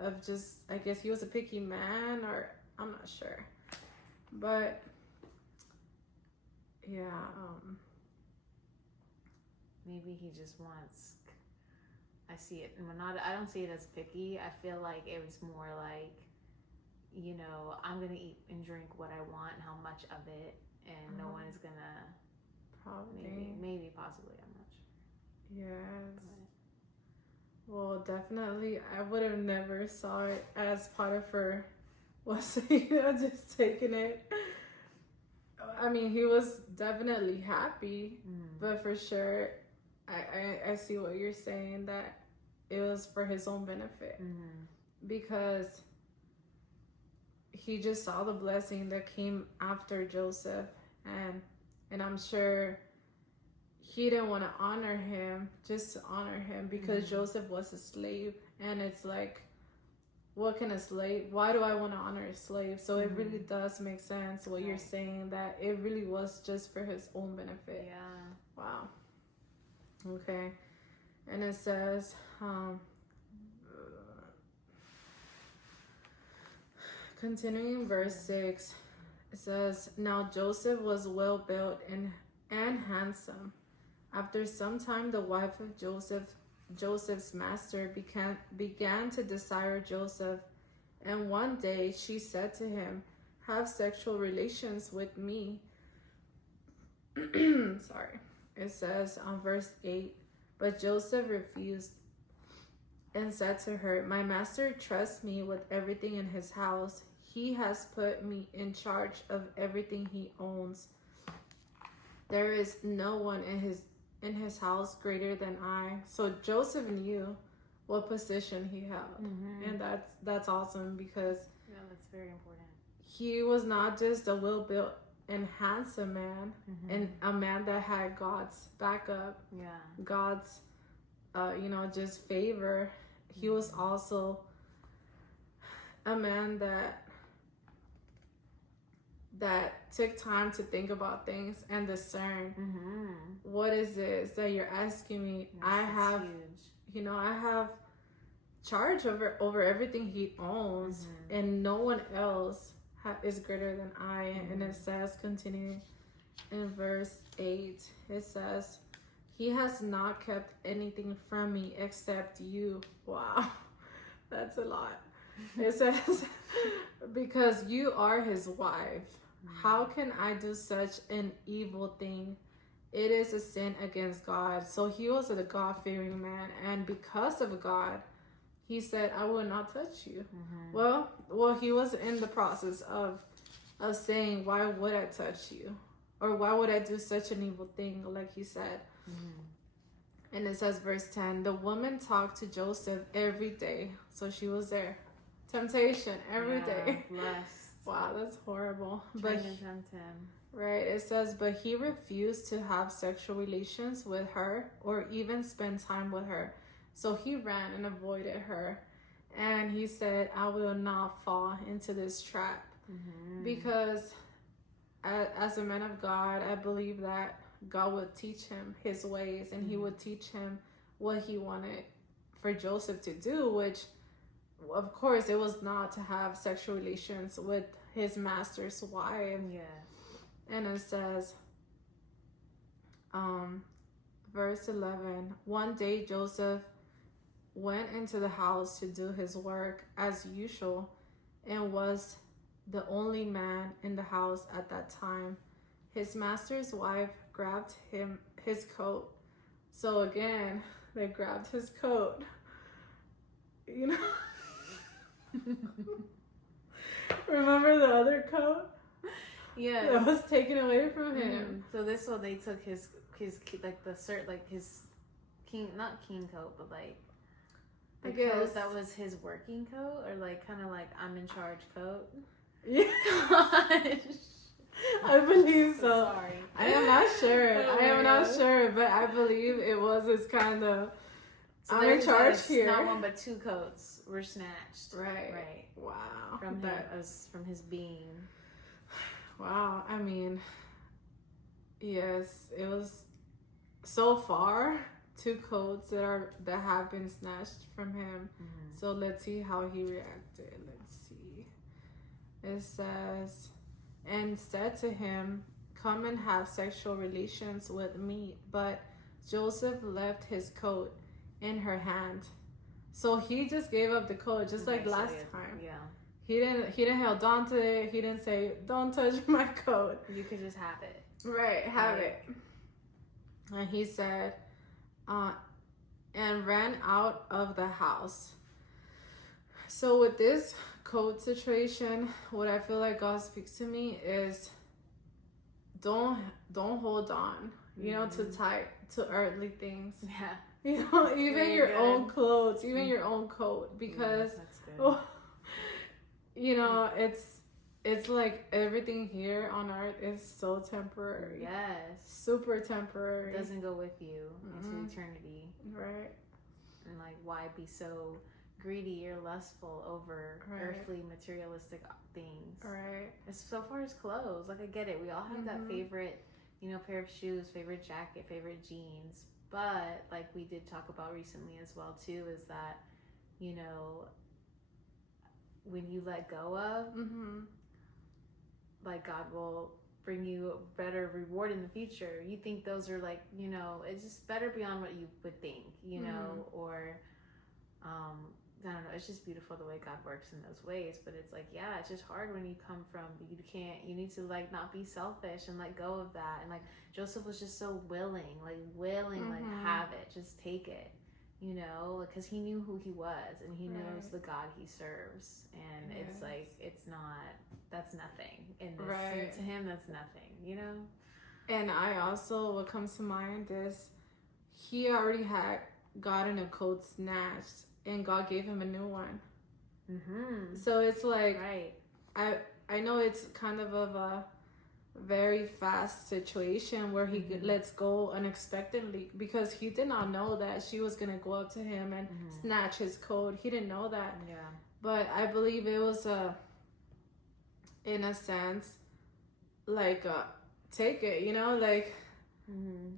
Of just, I guess he was a picky man, or I'm not sure. But yeah, maybe he just wants, I see it, I don't see it as picky. I feel like it was more like, I'm going to eat and drink what I want, how much of it, and no one is going to, probably. Maybe, possibly, I'm not sure. Yes. Well, definitely, I would have never saw it as Potiphar was, just taking it. I mean, he was definitely happy, but for sure, I see what you're saying, that it was for his own benefit, because he just saw the blessing that came after Joseph, and I'm sure he didn't want to honor him just to honor him because Joseph was a slave, and it's like, what can a slave, why do I want to honor a slave? So it really does make sense what you're saying, that it really was just for his own benefit. Yeah. Wow. Okay. And it says, continuing verse 6, it says, now Joseph was well built and handsome. After some time, the wife of Joseph's master began to desire Joseph, and one day she said to him, have sexual relations with me. Sorry. It says on verse 8, but Joseph refused and said to her, my master trusts me with everything in his house. He has put me in charge of everything he owns. There is no one in his house greater than I. So Joseph knew what position he held, and that's awesome, because that's very important. He was not just a well-built and handsome man, and a man that had God's backup, God's just favor. He was also a man that took time to think about things and discern, what is this that you're asking me? I have charge over everything he owns, and no one else is greater than I. And it says, continuing in verse 8, it says, he has not kept anything from me except you. Wow. That's a lot. It says, because you are his wife. How can I do such an evil thing? It is a sin against God. So he was a God-fearing man, and because of God, he said, I will not touch you. Well, he was in the process of saying, why would I touch you? Or why would I do such an evil thing, like he said. And it says, verse 10, the woman talked to Joseph every day. So she was there. Temptation every day. Lust. Wow, that's horrible. Trying to tempt him. Right, it says, but he refused to have sexual relations with her or even spend time with her. So he ran and avoided her. And he said, I will not fall into this trap. Because as a man of God, I believe that God would teach him his ways, and he would teach him what he wanted for Joseph to do, which, of course, it was not to have sexual relations with his master's wife. And it says, verse 11, one day Joseph went into the house to do his work as usual and was the only man in the house at that time. His master's wife grabbed his coat. So again, they grabbed his coat. You know? Remember the other coat? Yeah. That was taken away from him. So this one, they took his like the cert, like his not king coat, but like the coat that was his working coat, or like kind of like I'm in charge coat. Yeah. I believe so. Sorry. I am not sure. Oh I am God. not sure, but I believe it was his kind of. So I'm in charge here. Not one but two coats were snatched. Right. Wow. From him, from his being. Wow. I mean, yes, it was so far 2 coats that have been snatched from him. So let's see how he reacted. Let's see. It says, and said to him, come and have sexual relations with me. But Joseph left his coat in her hand. So he just gave up the coat, just like last time. Yeah. He didn't hold on to it. He didn't say, don't touch my coat. You could just have it. Right, have it. And he said, and ran out of the house. So with this coat situation, what I feel like God speaks to me is don't hold on, you know, too tight to earthly things. Yeah. You know, even your own clothes, even your own coat, because that's good. You know, it's like everything here on earth is so temporary. Yes. Super temporary. It doesn't go with you into eternity. Right. And like, why be so greedy or lustful over earthly materialistic things? Right. As so far as clothes, like I get it. We all have that favorite, you know, pair of shoes, favorite jacket, favorite jeans. But like we did talk about recently as well too, is that, you know, when you let go of, like God will bring you a better reward in the future. You think those are like, you know, it's just better beyond what you would think, you know, or I don't know, it's just beautiful the way God works in those ways. But it's like, yeah, it's just hard when you come from, you need to like not be selfish and let go of that. And like Joseph was just so willing, like have it, just take it, you know, because he knew who he was and he knows the God he serves. And it's like, that's nothing in this. To him, that's nothing, you know? And I also, what comes to mind is he already had gotten a coat snatched and God gave him a new one. So it's like, I know it's kind of a very fast situation where he lets go unexpectedly, because he did not know that she was going to go up to him and snatch his coat. He didn't know that. Yeah. But I believe it was in a sense, like, take it, you know, like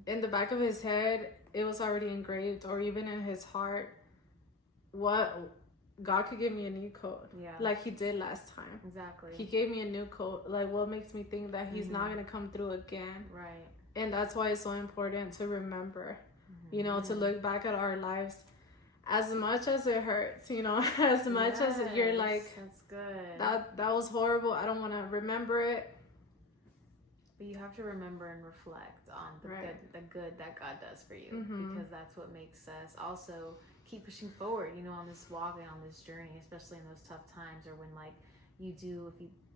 in the back of his head, it was already engraved, or even in his heart, what God could give me a new coat, like he did last time. Exactly. He gave me a new coat. Like, what makes me think that he's not gonna come through again? Right. And that's why it's so important to remember, you know, to look back at our lives as much as it hurts, as much as you're like, that's good. That was horrible. I don't want to remember it. But you have to remember and reflect on the good that God does for you, because that's what makes us also keep pushing forward, on this walk and on this journey, especially in those tough times, or when like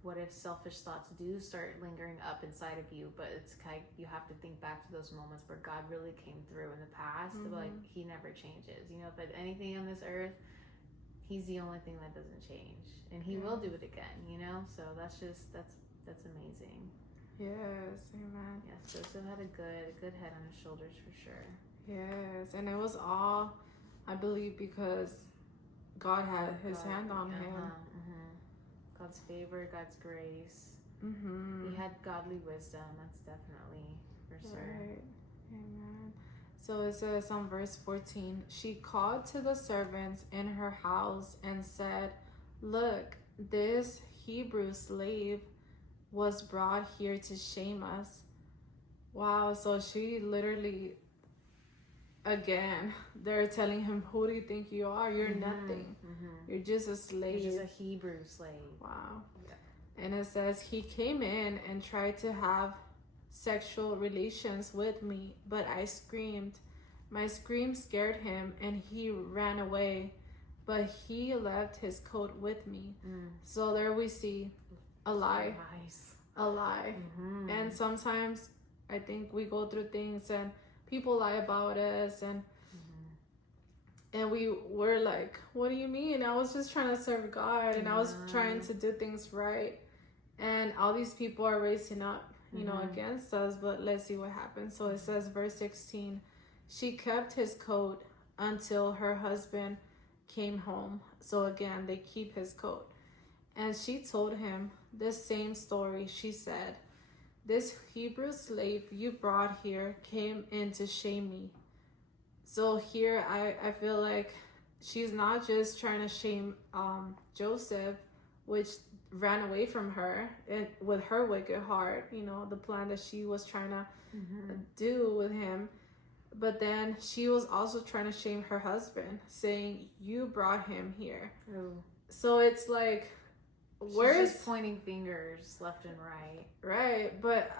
what if selfish thoughts do start lingering up inside of you, but it's kind of, you have to think back to those moments where God really came through in the past. Like he never changes, if anything on this earth, he's the only thing that doesn't change, and he will do it again, so that's amazing. Yes, amen. Yes, Joseph had a good head on his shoulders for sure. Yes, and it was all, I believe, because God had his hand on him. God's favor, God's grace. He had godly wisdom. That's definitely for sure. Right. Amen. So it says on verse 14, she called to the servants in her house and said, "Look, this Hebrew slave was brought here to shame us." Wow. So she literally, again, they're telling him, who do you think you are? You're nothing. You're just a slave. You're just a Hebrew slave. Wow. Yeah. And it says, he came in and tried to have sexual relations with me, but I screamed. My scream scared him and he ran away, but he left his coat with me. So there we see a lie. A lie. And sometimes I think we go through things and people lie about us, and we're like, what do you mean? I was just trying to serve God, and I was trying to do things right, and all these people are raising up, against us. But let's see what happens. So it says, verse 16, she kept his coat until her husband came home. So again, they keep his coat. And she told him the same story. She said, "This Hebrew slave you brought here came in to shame me." So here I feel like she's not just trying to shame Joseph, which ran away from her and with her wicked heart, the plan that she was trying to do with him. But then she was also trying to shame her husband, saying, "You brought him here." Ooh. So it's like, she's just pointing fingers left and right. Right, but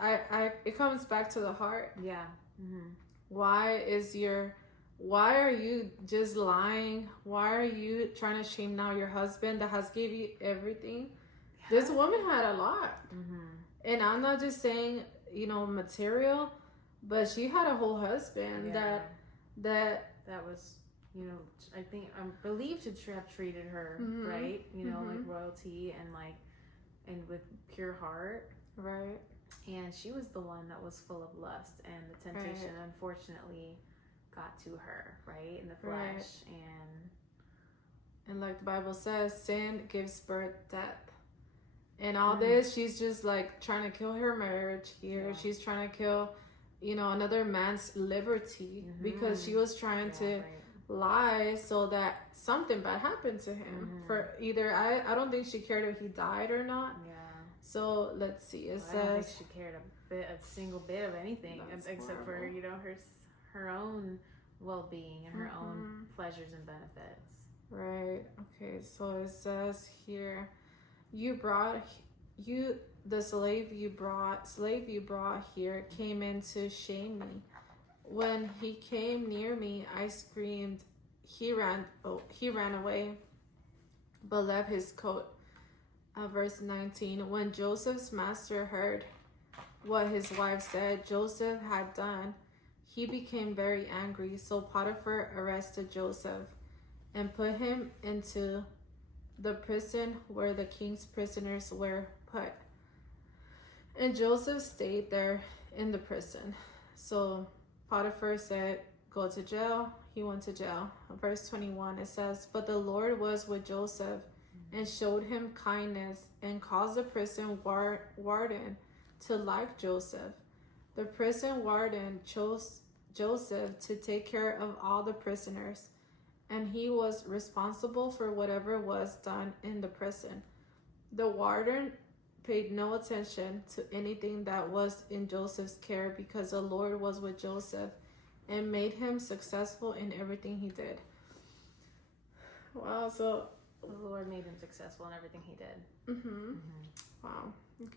it comes back to the heart. Yeah. Why are you just lying? Why are you trying to shame now your husband that has gave you everything? Yeah. This woman had a lot. And I'm not just saying, material, but she had a whole husband that was, I think I'm believed to have treated her right, like royalty and with pure heart, right? And she was the one that was full of lust, and the temptation unfortunately got to her, right, in the flesh, and like the Bible says, sin gives birth death. And all this, she's just like trying to kill her marriage here. She's trying to kill, another man's liberty, because she was trying to lie so that something bad happened to him. For either I don't think she cared if he died or not. So let's see. It says, I don't think she cared a single bit of anything except for her own well-being and her own pleasures and benefits. Right. Okay. So it says here, the slave you brought here came in to shame me. When he came near me, I screamed. He ran away, but left his coat. Verse 19, when Joseph's master heard what his wife said Joseph had done, he became very angry. So Potiphar arrested Joseph and put him into the prison where the king's prisoners were put. And Joseph stayed there in the prison. So Potiphar said, "Go to jail." He went to jail. Verse 21, it says, but the Lord was with Joseph and showed him kindness and caused the prison warden to like Joseph. The prison warden chose Joseph to take care of all the prisoners, and he was responsible for whatever was done in the prison. The warden paid no attention to anything that was in Joseph's care, because the Lord was with Joseph and made him successful in everything he did. Wow. So the Lord made him successful in everything he did. Wow.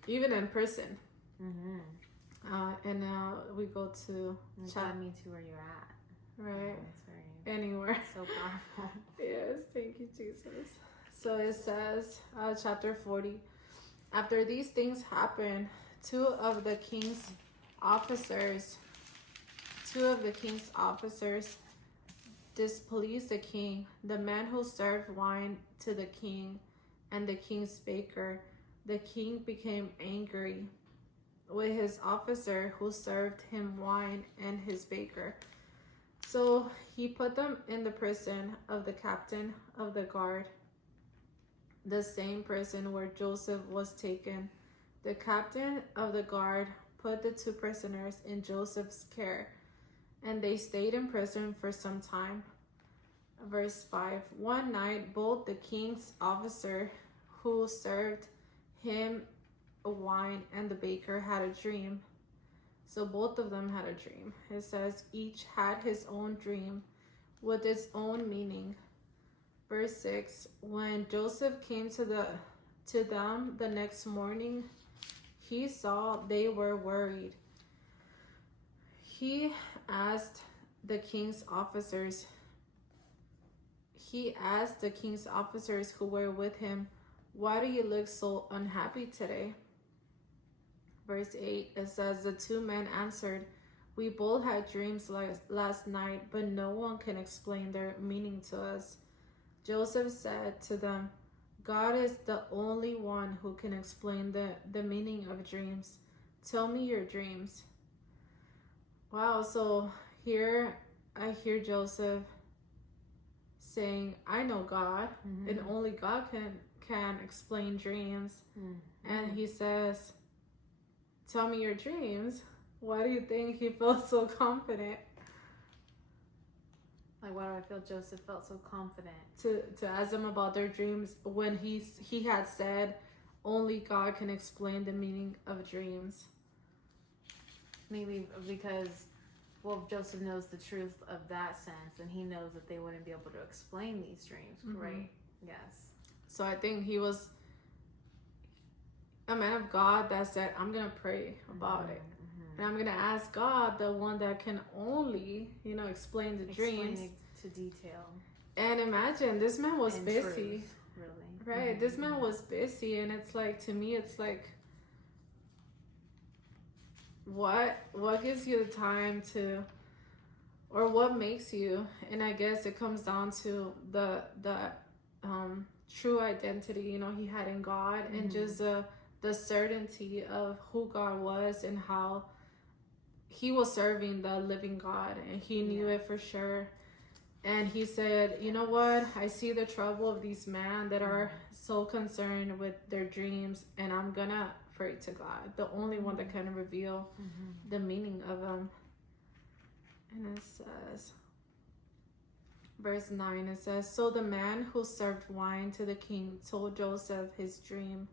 Even in prison. And now we go to God meets you where you're at. Right. That's anywhere. So powerful. Yes, thank you, Jesus. So it says, chapter 40. After these things happened, two of the king's officers displeased the king. The man who served wine to the king and the king's baker. The king became angry with his officer who served him wine and his baker. So he put them in the prison of the captain of the guard, the same prison where Joseph was taken. The captain of the guard put the two prisoners in Joseph's care, and they stayed in prison for some time. Verse 5. One night, both the king's officer who served him wine and the baker had a dream. So both of them had a dream. It says each had his own dream with its own meaning. Verse 6. When Joseph came to them the next morning, he saw they were worried. He asked the king's officers who were with him, "Why do you look so unhappy today?" Verse 8, it says, the two men answered, "We both had dreams last night, but no one can explain their meaning to us." Joseph said to them, "God is the only one who can explain the meaning of dreams. Tell me your dreams." Wow, so here I hear Joseph saying, "I know God, and only God can explain dreams." And he says, "Tell me your dreams." Why do you think he felt so confident? Like, why do I feel Joseph felt so confident to ask them about their dreams when he had said only God can explain the meaning of dreams? Maybe because, well, if Joseph knows the truth of that sense, and he knows that they wouldn't be able to explain these dreams, right? Yes. So I think he was a man of God that said, "I'm gonna pray about it, and I'm gonna ask God, the one that can only, explain the dreams it to detail." And imagine, this man was busy, truth, really, right? This man was busy, and it's like, to me, it's like, what gives you the time to, or what makes you? And I guess it comes down to the true identity, he had in God, and just the certainty of who God was and how he was serving the living God, and he knew it for sure. And he said, "You know what? I see the trouble of these men that are so concerned with their dreams, and I'm gonna pray to God, the only one that can reveal the meaning of them." And it says, verse 9, it says, "So the man who served wine to the king told Joseph his dream.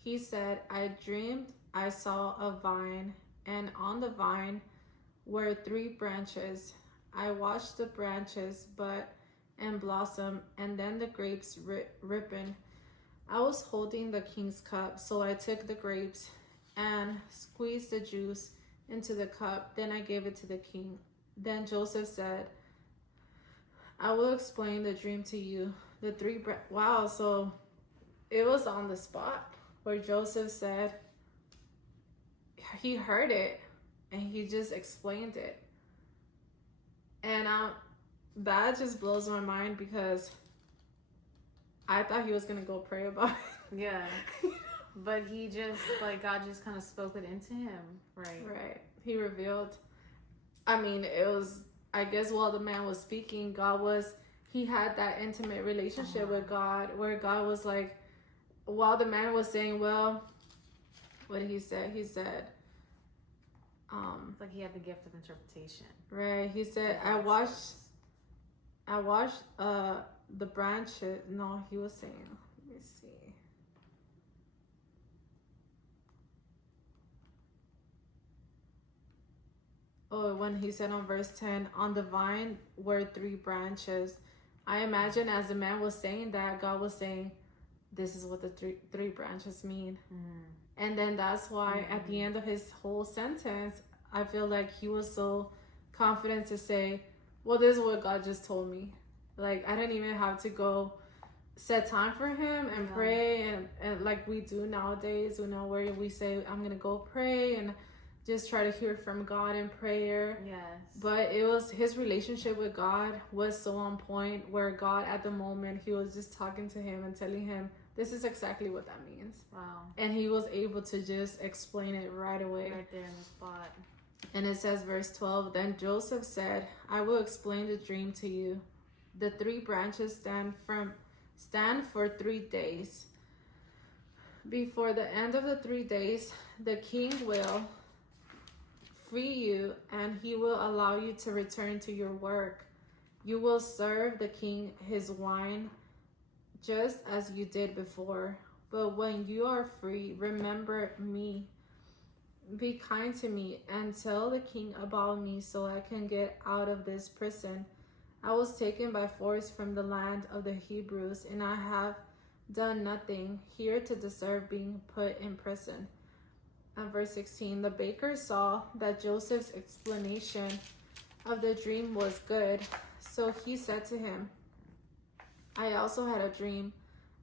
He said, 'I dreamed I saw a vine, and on the vine were 3 branches. I watched the branches bud and blossom, and then the grapes ripened. I was holding the king's cup, so I took the grapes and squeezed the juice into the cup. Then I gave it to the king.' Then Joseph said, 'I will explain the dream to you. The 3 Wow, so it was on the spot where Joseph said he heard it and he just explained it. And that just blows my mind, because I thought he was gonna go pray about it. Yeah. But he just, God just kind of spoke it into him, right? Right. He revealed. It was, I guess, while the man was speaking, he had that intimate relationship with God, where God was like, while the man was saying, well, what did he say? He said, it's like he had the gift of interpretation. Right. He said, I watched the branches. No, he was saying, let me see. Oh, when he said on verse 10, on the vine were 3 branches. I imagine as the man was saying that, God was saying, this is what the three branches mean. And then that's why at the end of his whole sentence, I feel like he was so confident to say, well, this is what God just told me. Like, I didn't even have to go set time for him and pray and like we do nowadays, you know, where we say, I'm going to go pray and just try to hear from God in prayer. Yes. But it was his relationship with God was so on point where God at the moment, he was just talking to him and telling him, this is exactly what that means. Wow. And he was able to just explain it right away. Right there in the spot. And it says, verse 12, then Joseph said, I will explain the dream to you. The 3 branches stand for 3 days. Before the end of the 3 days, the king will free you and he will allow you to return to your work. You will serve the king his wine just as you did before. But when you are free, remember me. Be kind to me and tell the king about me so I can get out of this prison. I was taken by force from the land of the Hebrews, and I have done nothing here to deserve being put in prison. And verse 16, the baker saw that Joseph's explanation of the dream was good. So he said to him, I also had a dream.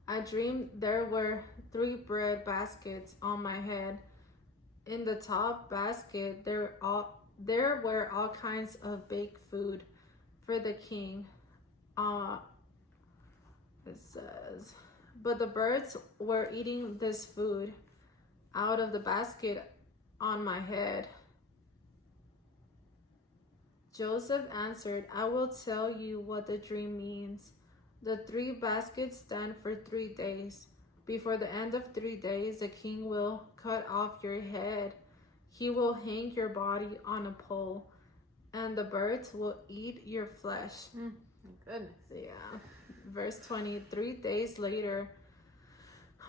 I dreamed there were 3 bread baskets on my head. In the top basket, there were all kinds of baked food for the king. It says, but the birds were eating this food out of the basket on my head. Joseph answered, I will tell you what the dream means. The 3 baskets stand for 3 days. Before the end of 3 days, the king will cut off your head. He will hang your body on a pole, and the birds will eat your flesh. Goodness. Yeah. Verse 20, 3 days later,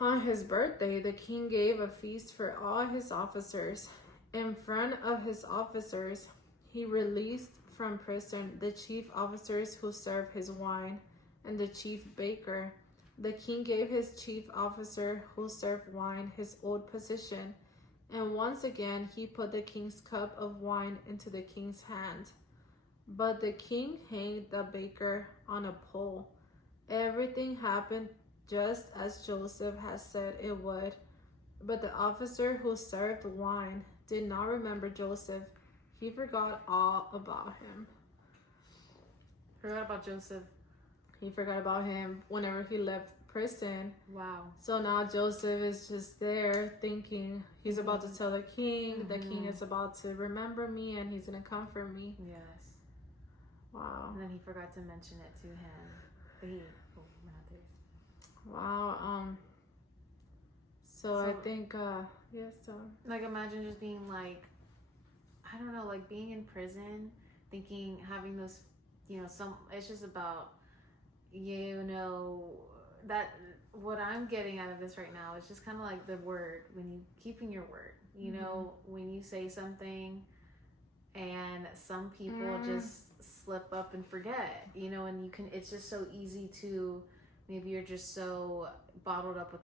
on his birthday, the king gave a feast for all his officers. In front of his officers, he released from prison the chief officers who served his wine and the chief baker. The king gave his chief officer who served wine his old position, and once again he put the king's cup of wine into the king's hand. But the king hanged the baker on a pole. Everything happened just as Joseph had said it would. But the officer who served wine did not remember Joseph. He forgot all about him. Forgot about Joseph. He forgot about him whenever he left prison. Wow. So now Joseph is just there thinking he's about to tell the king. The king is about to remember me and he's going to comfort me. Yes. Wow. And then he forgot to mention it to him. But he, wow. So I think, yes. Like imagine just being like, I don't know, like being in prison, thinking, having those, you know, it's just about, you know, that what I'm getting out of this right now is just kind of like the word, when you keeping your word, you know, when you say something and some people just slip up and forget, you know, and it's just so easy to, maybe you're just so bottled up with